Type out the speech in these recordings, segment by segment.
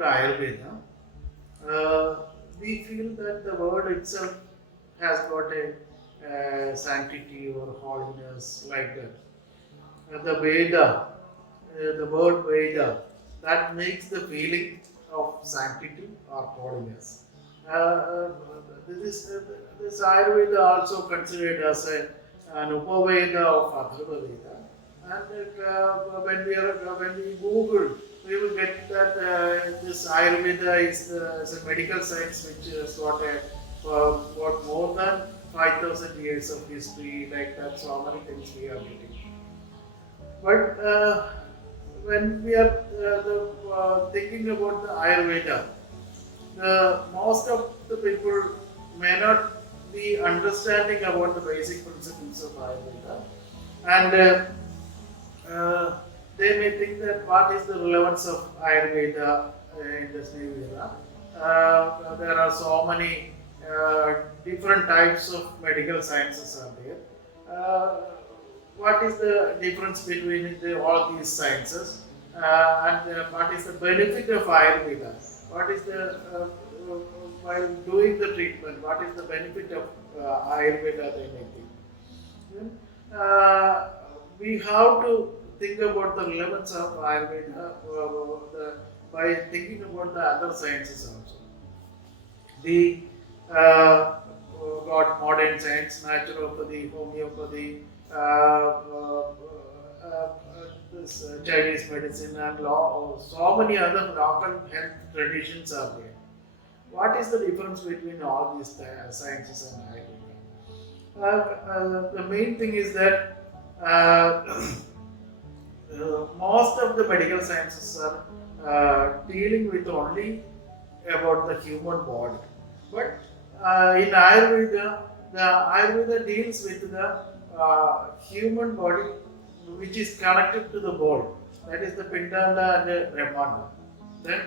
about Ayurveda, we feel that the word itself has got a sanctity or holiness like that. The Veda, the word Veda, that makes the feeling of sanctity or holiness. This Ayurveda also considered as an Upaveda of Atharva Veda. And when we Google, we will get that this Ayurveda is a medical science which has got more than 5,000 years of history, like that. So many things we are getting. But when we are thinking about the Ayurveda, most of the people may not be understanding about the basic principles of Ayurveda, and they may think that what is the relevance of Ayurveda in this new era. There are so many different types of medical sciences are there. What is the difference between all these sciences, and what is the benefit of Ayurveda? What is the while doing the treatment? What is the benefit of Ayurveda? They may think. Uh, we have to think about the relevance of Ayurveda by thinking about the other sciences also. The got modern science, naturopathy, homeopathy, this Chinese medicine and law, so many other local health traditions are there. What is the difference between all these sciences and Ayurveda? The main thing is that most of the medical sciences are dealing with only about the human body. But in Ayurveda, the Ayurveda deals with the human body which is connected to the ball. That is the Pindanda and the Brahmanda. Then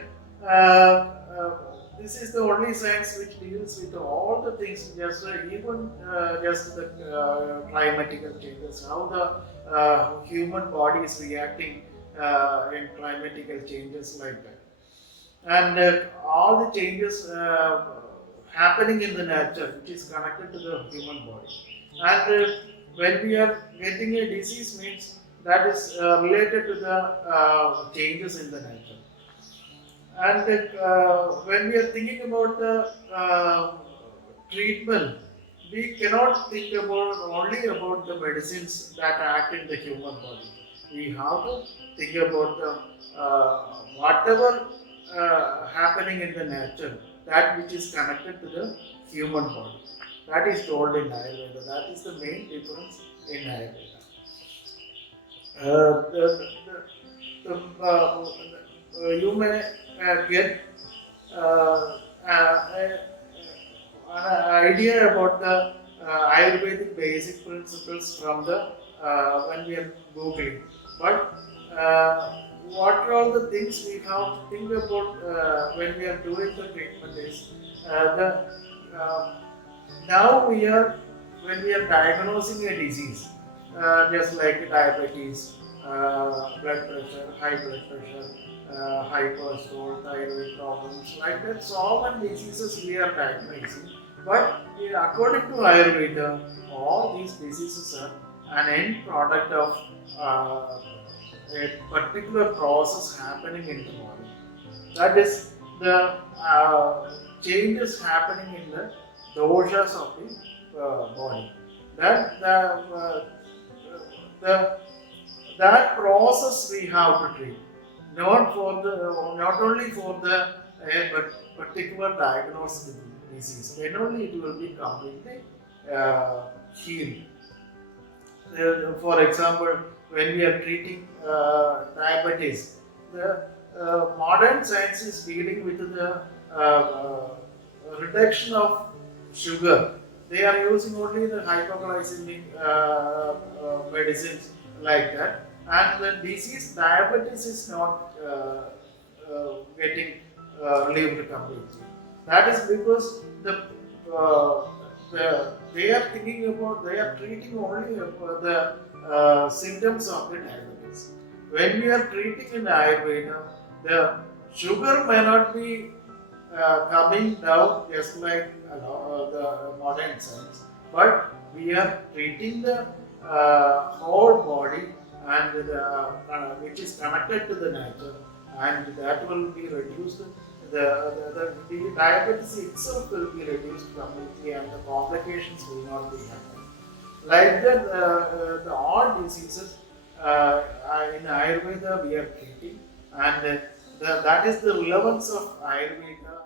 this is the only science which deals with all the things, just even just the climatical changes, how the human body is reacting in climatical changes like that, and all the changes happening in the nature which is connected to the human body. And when we are getting a disease means that is related to the changes in the nature. And when we are thinking about the treatment, we cannot think about only about the medicines that act in the human body. We have to think about the whatever happening in the nature, that which is connected to the human body. That is told in Ayurveda. That is the main difference in Ayurveda. You may get an idea about the Ayurvedic basic principles from the when we are googling. But what are all the things we have to think about when we are doing the treatment is the now we are when we are diagnosing a disease, just like diabetes, blood pressure, high blood pressure, high cholesterol, thyroid problems, like that. So many diseases we are diagnosing. But according to Ayurveda, all these diseases are an end product of a particular process happening in the body. That is the changes happening in the doshas of the body. That the that process we have to treat, not only for the particular diagnosed disease. Then only it will be completely healed. For example, when we are treating diabetes, the modern science is dealing with the reduction of sugar. They are using only the hypoglycemic medicines like that, and the disease diabetes is not getting relieved completely. That is because they are thinking about, they are treating only the symptoms of the diabetes. When we are treating in Ayurveda, the sugar may not be coming down just like the modern science, but we are treating the whole body and which is connected to the nature, and that will be reduced. The diabetes itself will be reduced completely, and the complications will not be happening. Like that, the all diseases in Ayurveda we are treating, and that is the relevance of Ayurveda